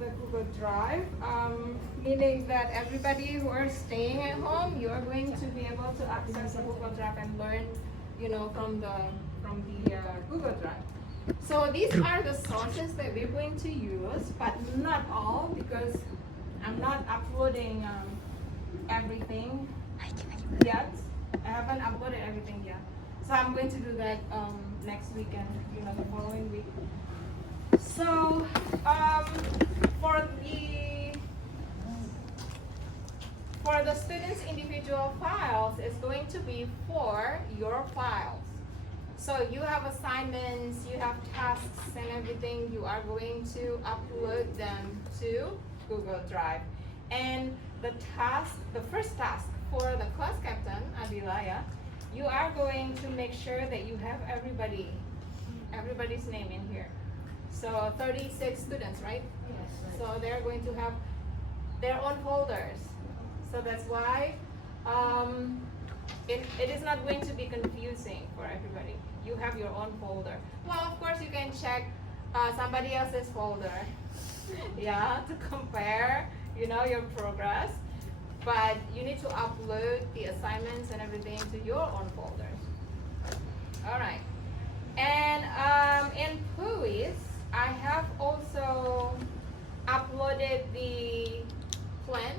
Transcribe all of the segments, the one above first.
the Google Drive, meaning that everybody who are staying at home, you are going to be able to access the Google Drive and learn, from the Google Drive. So these are the sources that we're going to use, but not all, because I'm not uploading everything yet. I haven't uploaded everything yet. So I'm going to do that next weekend, the following week. So for the students' individual files, it's going to be for your files. So you have assignments, you have tasks and everything, you are going to upload them to Google Drive. And the first task for the class captain, Adilaya, you are going to make sure that you have everybody's name in here. So 36 students, right? Yes. So they're going to have their own folders. So that's why it is not going to be confusing for everybody. You have your own folder. Well, of course, you can check somebody else's folder, yeah, to compare, your progress. But you need to upload the assignments and everything to your own folders. All right. And in PUIs, I have also uploaded the plan,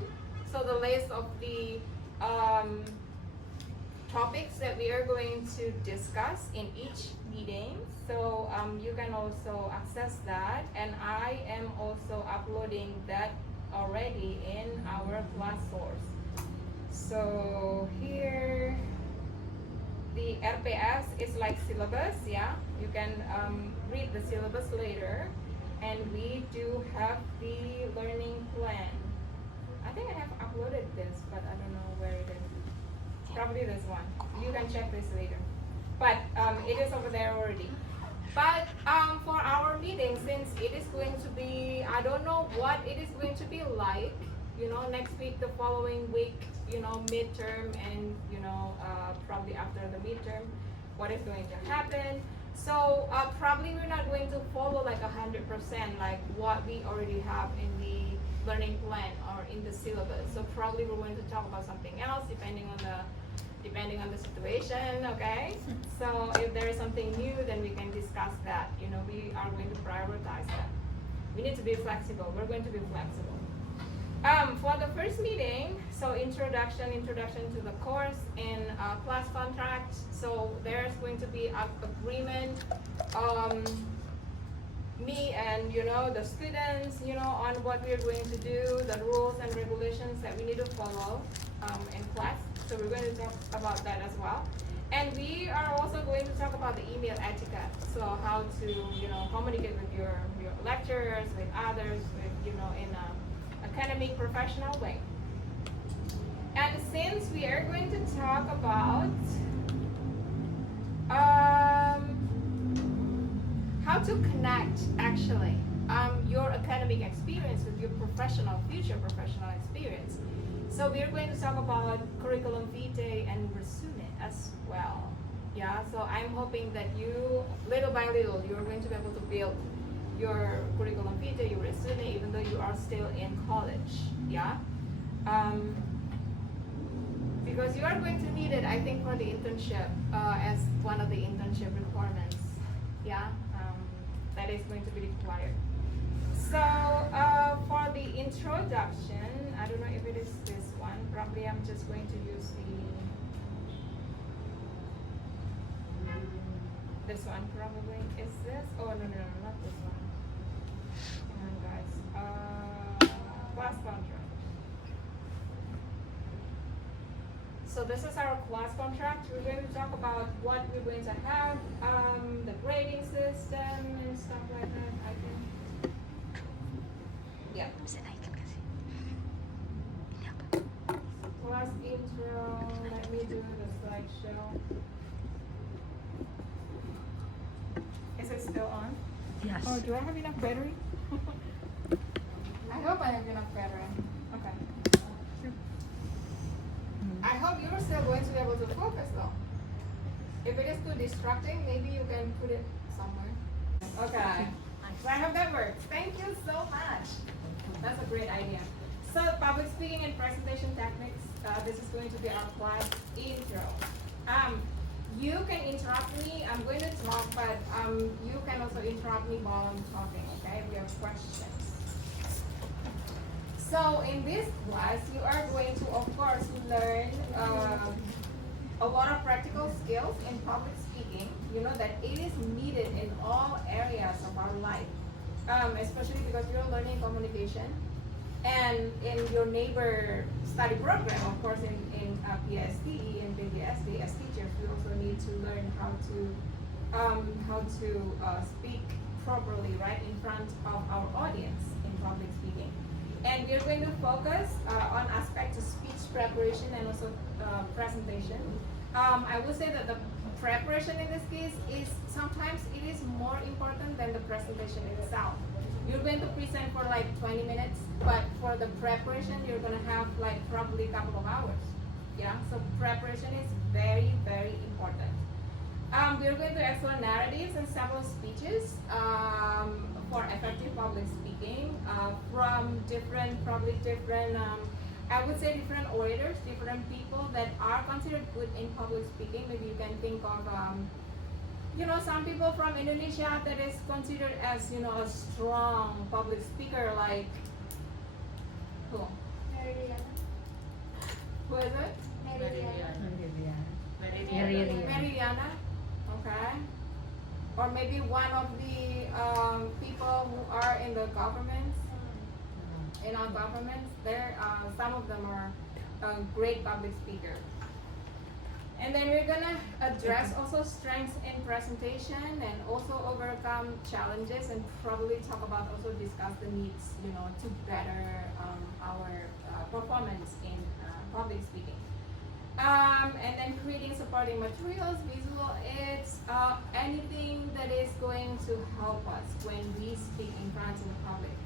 so the list of the topics that we are going to discuss in each meeting. So you can also access that, and I am also uploading that already in our class source. So here the RPS is like syllabus, yeah, you can read the syllabus later, and we do have the learning plan. I think I have uploaded this, but I don't know where it is. Probably this one. You can check this later, but it is over there already. But for our meeting, since it is going to be, I don't know what it is going to be like, next week, the following week, midterm, and probably after the midterm, what is going to happen. So probably we're not going to follow like 100% like what we already have in the learning plan or in the syllabus. So probably we're going to talk about something else depending on the situation, okay? So if there is something new, then we can discuss that. We are going to prioritize that. We need to be flexible. We're going to be flexible. For the first meeting, so introduction to the course and class contract. So there's going to be an agreement, me and the students, on what we're going to do, the rules and regulations that we need to follow in class. So we're going to talk about that as well. And we are also going to talk about the email etiquette. So how to communicate with your lecturers, with others, with in a academic professional way. And since we are going to talk about how to connect actually your academic experience with your future professional experience. So we're going to talk about curriculum vitae and resume as well. Yeah, so I'm hoping that you, little by little, you're going to be able to build your curriculum vitae, your resume, even though you are still in college. Yeah, because you are going to need it, I think, for the internship as one of the internship requirements. Yeah, that is going to be required. So for the introduction, I don't know if it is this one. Probably I'm just going to use this one. Probably is this. Oh no, not this one. Hang on, guys. Class contract. So this is our class contract. We're going to talk about what we're going to have, the grading system and stuff like that, I think. Yeah. Class intro, let me do the slideshow. Is it still on? Yes. Oh, do I have enough battery? I hope I have enough battery. Okay. I hope you're still going to be able to focus though. If it is too distracting, maybe you can put it somewhere. Okay. So I hope that works. Thank you so much. That's a great idea. So public speaking and presentation techniques, this is going to be our class intro. You can interrupt me. I'm going to talk, but you can also interrupt me while I'm talking, okay? If you have questions. So in this class, you are going to, of course, learn a lot of practical skills in public speaking. You know that it is needed in all areas of our life, especially because you're learning communication. And in your neighbor study program, of course, in PSTE and BDSD, as teachers, we also need to learn how to speak properly, right, in front of our audience in public speaking. And we're going to focus on aspects of speech preparation and also presentation. I would say that the preparation in this case is sometimes it is more important than the presentation itself. You're going to present for like 20 minutes, but for the preparation, you're going to have like probably a couple of hours. Yeah, so preparation is very, very important. We're going to explore narratives and several speeches for effective public speaking from different, I would say different orators, different people that are considered good in public speaking. Maybe you can think of some people from Indonesia that is considered as, a strong public speaker, like, who? Who is it? Meridiana. Okay. Or maybe one of the people who are in the governments, in our governments, some of them are great public speakers. And then we're gonna address also strengths in presentation and also overcome challenges and probably talk about also discuss the needs, to better our performance in public speaking. And then creating supporting materials, visual aids, anything that is going to help us when we speak in front of the public.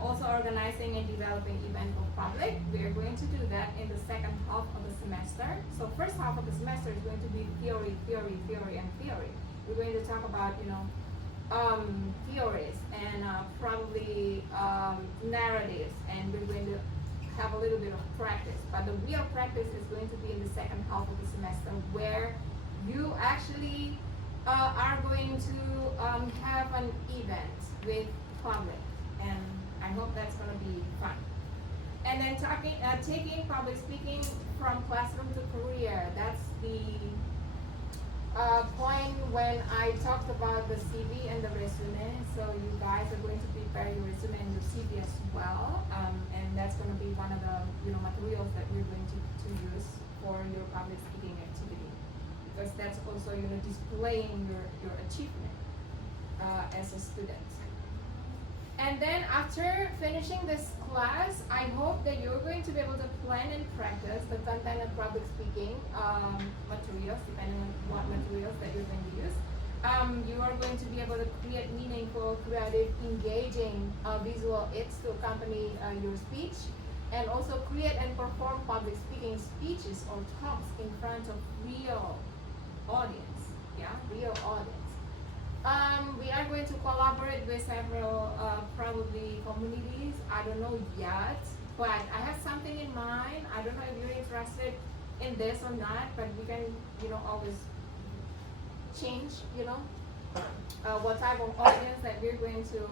Also organizing and developing event for public. We are going to do that in the second half of the semester. So first half of the semester is going to be theory, and theory. We're going to talk about, theories and probably narratives, and we're going to have a little bit of practice. But the real practice is going to be in the second half of the semester, where you actually are going to have an event with public. And I hope that's going to be fun. And then taking public speaking from classroom to career. That's the point when I talked about the CV and the resume. So you guys are going to prepare your resume and your CV as well. And that's going to be one of the materials that we're going to use for your public speaking activity, because that's also displaying your achievement as a student. And then after finishing this class, I hope that you're going to be able to plan and practice the content of public speaking materials, depending on what materials that you're going to use. You are going to be able to create meaningful, creative, engaging visual aids to accompany your speech, and also create and perform public speaking speeches or talks in front of real audience. Yeah, real audience. We are going to collaborate with several probably communities. I don't know yet, but I have something in mind. I don't know if you're interested in this or not, but we can always change what type of audience that we're going to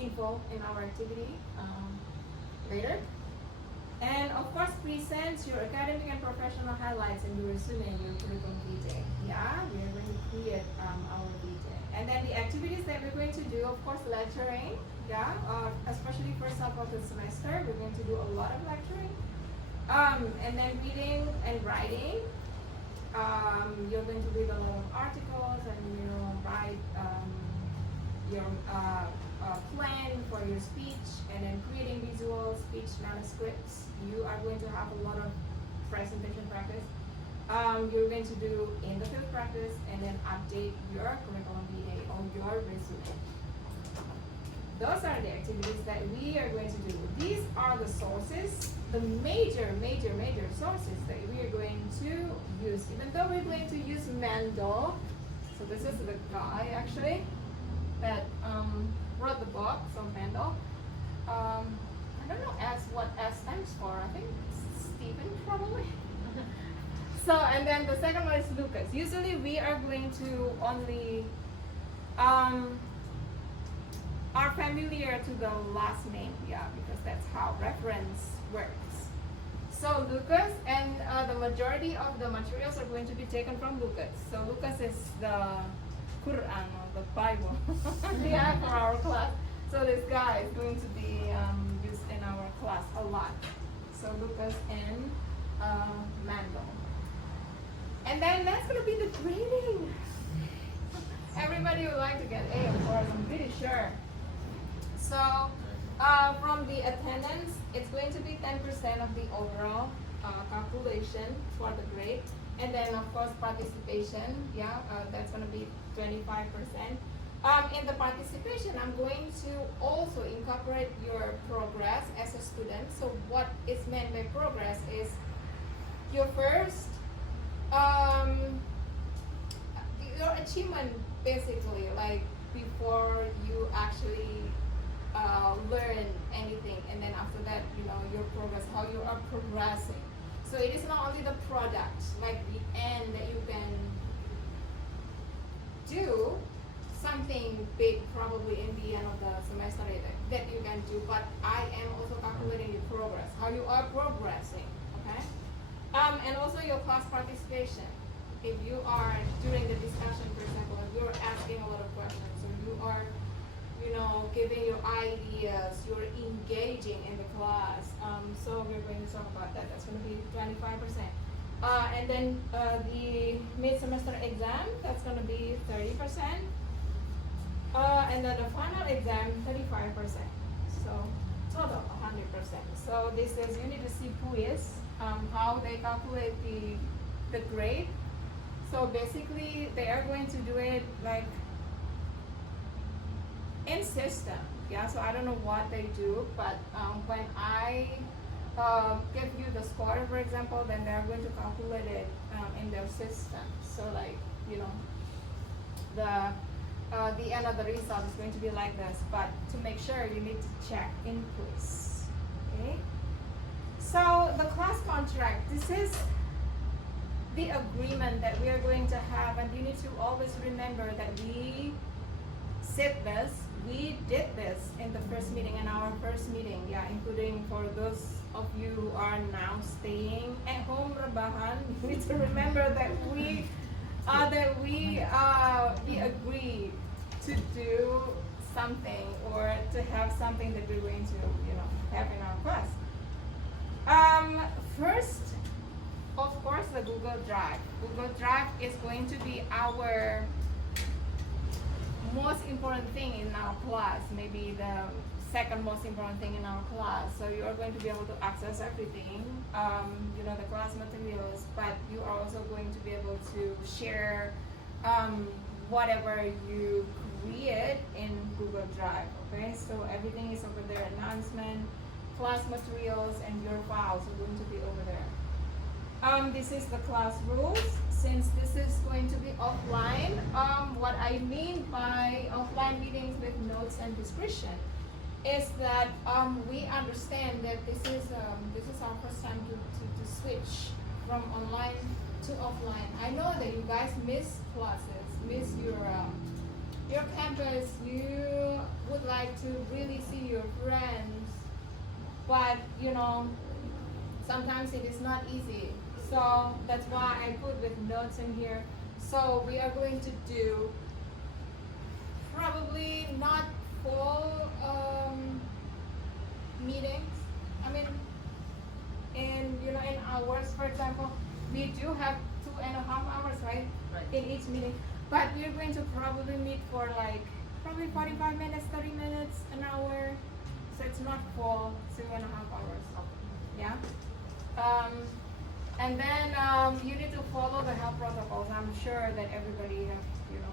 involve in our activity later. And of course, present your academic and professional highlights in your resume and your curriculum vitae. Yeah, we are going to create our vitae. And then the activities that we're going to do, of course, lecturing. Yeah, especially first half of the semester, we're going to do a lot of lecturing. And then reading and writing. You're going to read a lot of articles and write your plan for your speech, and then creating visual speech manuscripts. You are going to have a lot of presentation practice. You're going to do in the field practice, and then update your curriculum vitae on your resume. Those are the activities that we are going to do. These are the sources, the major sources that we are going to use. Even though we're going to use Mendel, so this is the guy actually. that wrote the book, so Mendel. I don't know what S stands for. I think Stephen probably. So, and then the second one is Lucas. Usually we are going to only are familiar to the last name, yeah, because that's how reference works. So Lucas, and the majority of the materials are going to be taken from Lucas. So Lucas is the Quran or the Bible, yeah, for our class. So this guy is going to be used in our class a lot. So Lucas and Mandel. And then that's going to be the grading. Everybody would like to get A, of course, I'm pretty sure. So from the attendance, it's going to be 10% of the overall calculation for the grade. And then, of course, participation, yeah, that's going to be 25%. In the participation, I'm going to also incorporate your progress as a student. So what is meant by progress is your first, your achievement, basically, like before you actually learn anything, and then after that, you know, your progress, how you are progressing. So it is not only the product, like the end that you can do something big probably in the end of the semester that you can do, but I am also calculating your progress, how you are progressing, okay? And also your class participation. If you are during the discussion, for example, if you're asking a lot of questions, or you are, you know, giving your ideas, you're engaging in the class. So we're going to talk about that. That's going to be 25%. And then the mid-semester exam, that's going to be 30%. And then the final exam, 35%. So total 100%. So this is, you need to see quiz, how they calculate the grade. So basically, they are going to do it like in system. Yeah, so I don't know what they do, but when I give you the score, for example, then they're going to calculate it in their system. So like, you know, the end of the result is going to be like this, but to make sure you need to check in quiz. Okay? So the class contract, this is the agreement that we are going to have, and you need to always remember that we did this in the first meeting, in our first meeting, yeah, including for those of you who are now staying at home, rebahan, you need to remember that we agreed to do something, or to have something that we're going to, you know, have in our class. First, of course, the Google Drive. Google Drive is going to be our most important thing in our class, maybe the second most important thing in our class. So you are going to be able to access everything, you know, the class materials, but you are also going to be able to share whatever you create in Google Drive, okay? So everything is over there, announcement, class materials, and your files are going to be over there. This is the class rules. Since this is going to be offline, what I mean by offline meetings with notes and discussion is that we understand that this is our first time to switch from online to offline. I know that you guys miss classes, miss your campus. You would like to really see your friends, but you know, sometimes it is not easy. So that's why I put with notes in here. So we are going to do probably not full meetings. I mean, in hours, for example, we do have 2.5 hours, right? In each meeting. But we're going to probably meet for like probably 45 minutes, 30 minutes, an hour. So it's not full 2.5 hours. Yeah. And then you need to follow the health protocols. I'm sure that everybody has,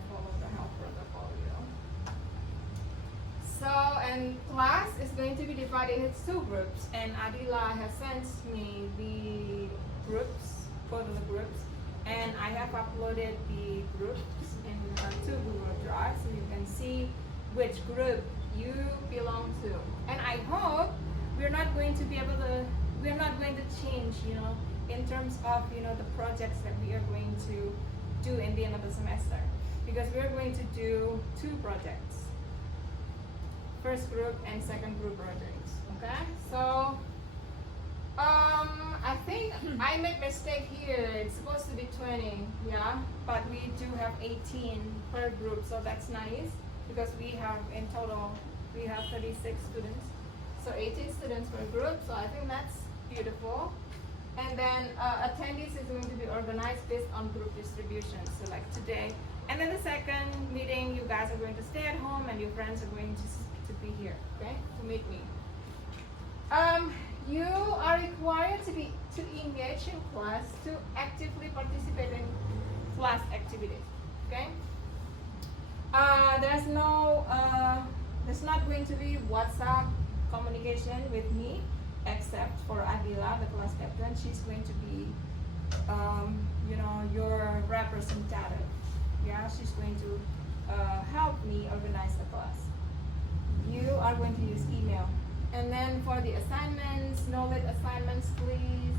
followed the health protocol, So, and class is going to be divided into 2 groups. And Adila has sent me the groups, both of the groups. And I have uploaded the groups in 2 Google Drive, so you can see which group you belong to. And I hope we're not going to change, in terms of, the projects that we are going to do in the end of the semester. Because we're going to do 2 projects. First group and second group projects, okay? So, I think I made mistake here. It's supposed to be 20, yeah? But we do have 18 per group, so that's nice. Because we have, in total, we have 36 students. So 18 students per group, so I think that's beautiful. And then attendees is going to be organized based on group distribution. So like today, and then the second meeting, you guys are going to stay at home and your friends are going to be here, okay, to meet me. You are required to engage in class, to actively participate in class activities, okay? There's not going to be WhatsApp communication with me, except for Adila, the class captain. She's going to be, your representative. Yeah, she's going to help me organize the class. You are going to use email. And then for the assignments, no late assignments, please.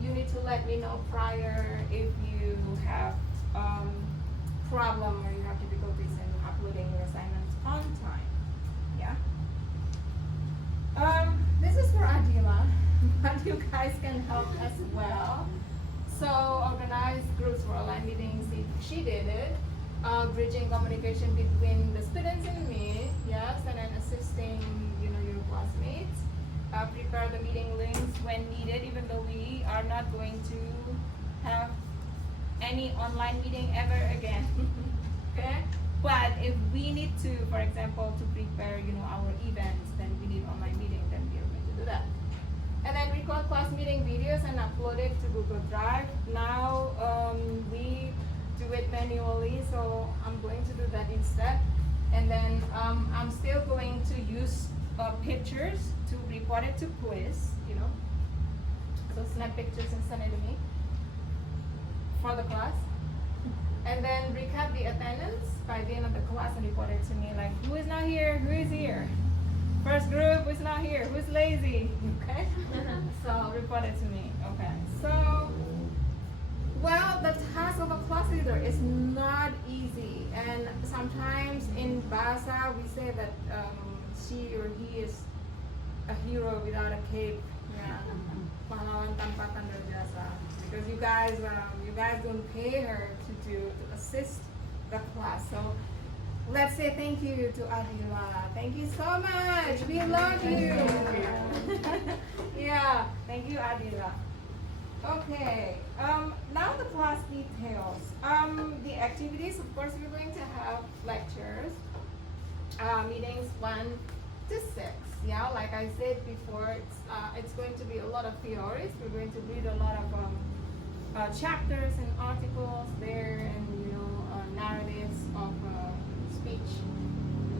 You need to let me know prior if you have problem or you have difficulties in uploading your assignments on time. Yeah. This is for Adila, but you guys can help as well. So organize groups for online meetings. She did it. Bridging communication between the students and me, yes, and then assisting, your classmates. Prepare the meeting links when needed, even though we are not going to have any online meeting ever again. Okay? But if we need to, for example, to prepare, our events, then we need online meeting, then we are going to do that. And then record class meeting videos and upload it to Google Drive. Now we do it manually, so I'm going to do that instead. And then I'm still going to use pictures to report it to quiz, so snap pictures and send it to me for the class. And then recap the attendance by the end of the class and report it to me, like who is not here, who is here. First group who's not here, who's lazy, okay? So report it to me, okay? So, well, the task of a class leader is not easy, and sometimes in Bahasa we say that she or he is a hero without a cape, yeah. Pahlawan tanpa tanda jasa, because you guys don't pay her to assist the class. So let's say thank you to Adila. Thank you so much. We love you. Yeah, thank you, Adila. Okay. Now the class details. The activities, of course, we're going to have lectures, meetings 1 to 6. Yeah, like I said before, it's going to be a lot of theories. We're going to read a lot of chapters and articles there, and narratives of speech.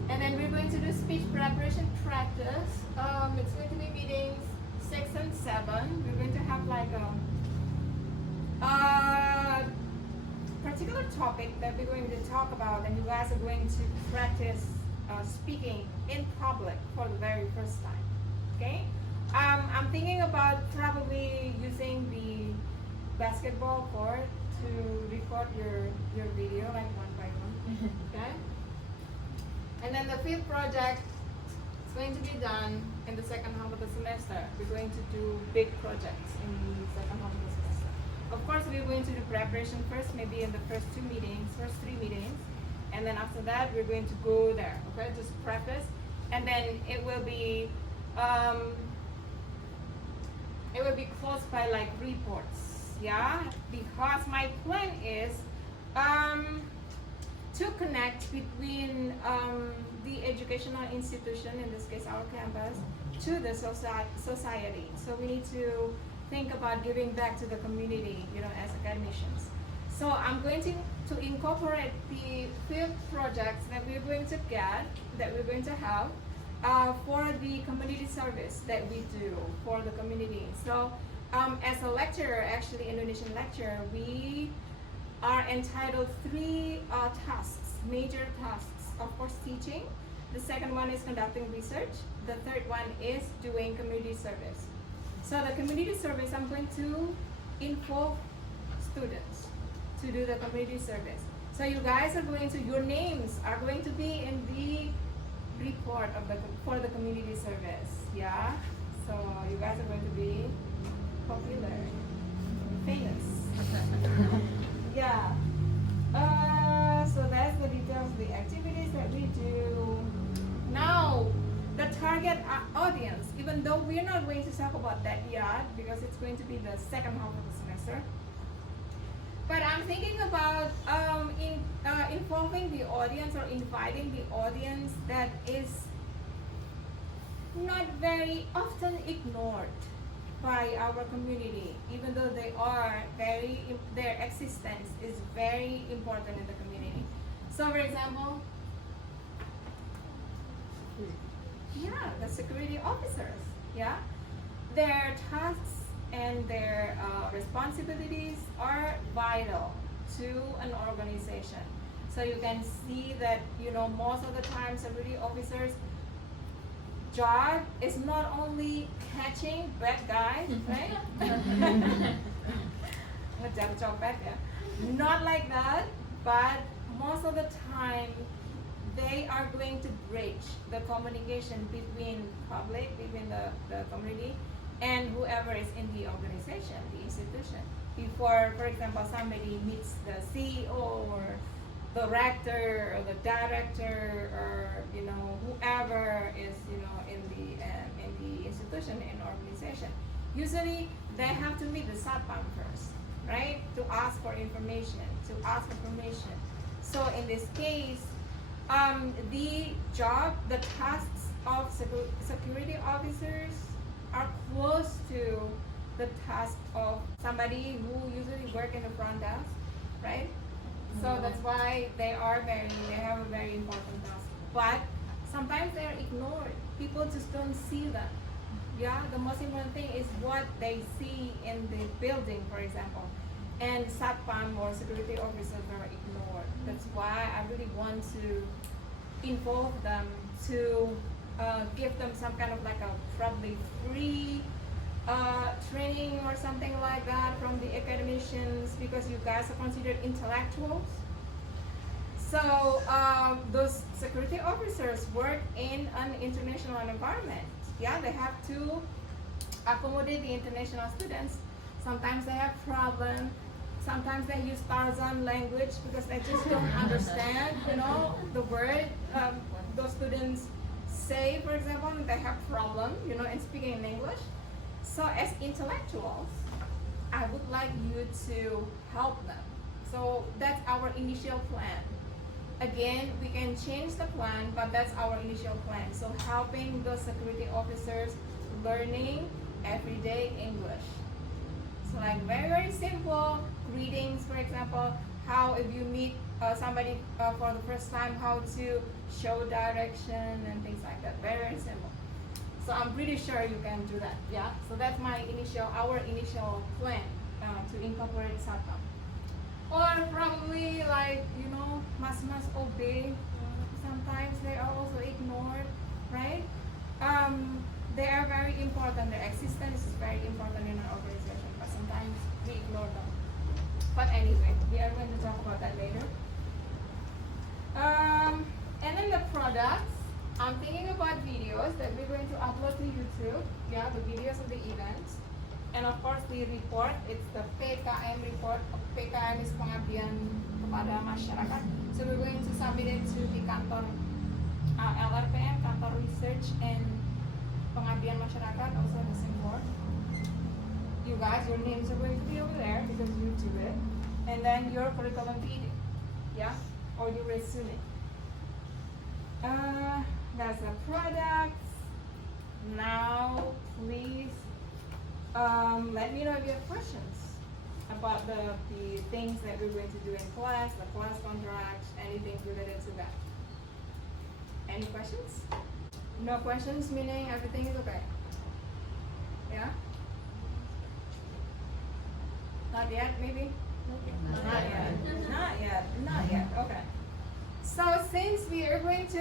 And then we're going to do speech preparation practice. It's going to be meetings 6 and 7. We're going to have like a particular topic that we're going to talk about, and you guys are going to practice speaking in public for the very first time. Okay? I'm thinking about probably using the basketball court to record your video like one by one. Okay? And then the field project is going to be done in the second half of the semester. We're going to do big projects in the second half of the semester. Of course, we're going to do preparation first, maybe in the first 3 meetings. And then after that, we're going to go there, okay? Just practice. And then it will be closed by like reports, yeah? Because my plan is to connect between the educational institution, in this case our campus, to the society. So we need to think about giving back to the community, as academicians. So I'm going to incorporate the field projects that we're going to have for the community service that we do for the community. So as a lecturer, actually Indonesian lecturer, we are entitled 3 tasks, major tasks of course, teaching. The second one is conducting research. The third one is doing community service. So the community service, I'm going to involve students to do the community service. So you guys are going to, your names are going to be in the report of for the community service. Yeah. So you guys are going to be popular, famous. Yeah. So that's the details of the activities that we do. Now, the target audience, even though we're not going to talk about that yet because it's going to be the second half of the semester. But I'm thinking about involving the audience or inviting the audience that is not very often ignored by our community, even though they are their existence is very important in the community. So for example, yeah, the security officers, yeah, their tasks and their responsibilities are vital to an organization. So you can see that, you know, most of the time security officers' job is not only catching bad guys, right? Not like that, but most of the time they are going to bridge the communication between public, between the community, and whoever is in the organization, the institution. Before, for example, somebody meets the CEO or the rector or the director or, you know, whoever is, you know, in the institution, in organization. Usually they have to meet the satpam first, right? To ask for information, to ask for permission. So in this case, the job, the tasks of security officers are close to the task of somebody who usually work in the front desk, right? So that's why they have a very important task. But sometimes they are ignored. People just don't see them. Yeah, the most important thing is what they see in the building, for example. And satpam or security officers are ignored. That's why I really want to involve them, to give them some kind of like a probably free training or something like that from the academicians, because you guys are considered intellectuals. So those security officers work in an international environment. Yeah, they have to accommodate the international students. Sometimes they have problems. Sometimes they use Tarzan language because they just don't understand, you know, the word those students say. For example, they have problem, you know, in speaking in English. So as intellectuals, I would like you to help them. So that's our initial plan. Again, we can change the plan, but that's our initial plan. So helping those security officers learning everyday English. So like very, very simple greetings, for example, how if you meet somebody for the first time, how to show direction and things like that. Very, very simple. So I'm pretty sure you can do that. Yeah. So that's our initial plan to incorporate satpam. Or probably like, you know, mas obey. Sometimes they are also ignored, right? They are very important. Their existence is very important in an organization, but sometimes we ignore them. But anyway, we are going to talk about that later. And then the products, I'm thinking about videos that we're going to upload to YouTube. Yeah, the videos of the events. And of course the report, it's the PKM report. PKM is pengabdian kepada masyarakat. So we're going to submit it to the kantor LRPM, kantor research and pengabdian masyarakat, also the same board. You guys, your names are going to be over there because you do it. And then your curriculum video, yeah, or your resume. That's the products. Now, please let me know if you have questions about the things that we're going to do in class, the class contracts, anything related to that. Any questions? No questions, meaning everything is okay? Yeah? Not yet, maybe? Not yet. Not yet. Okay. So since we are going to,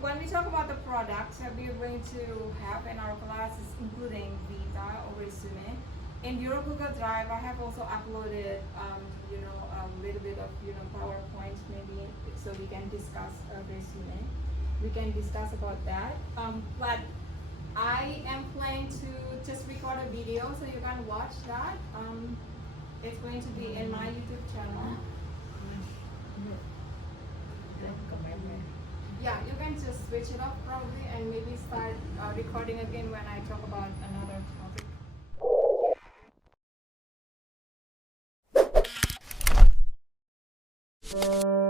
when we talk about the products that we are going to have in our classes, including Vita or resume, in your Google Drive, I have also uploaded, a little bit of, PowerPoint maybe, so we can discuss a resume. We can discuss about that. But I am planning to just record a video so you can watch that. It's going to be in my YouTube channel. Yeah, you can just switch it off probably and maybe start recording again when I talk about another topic.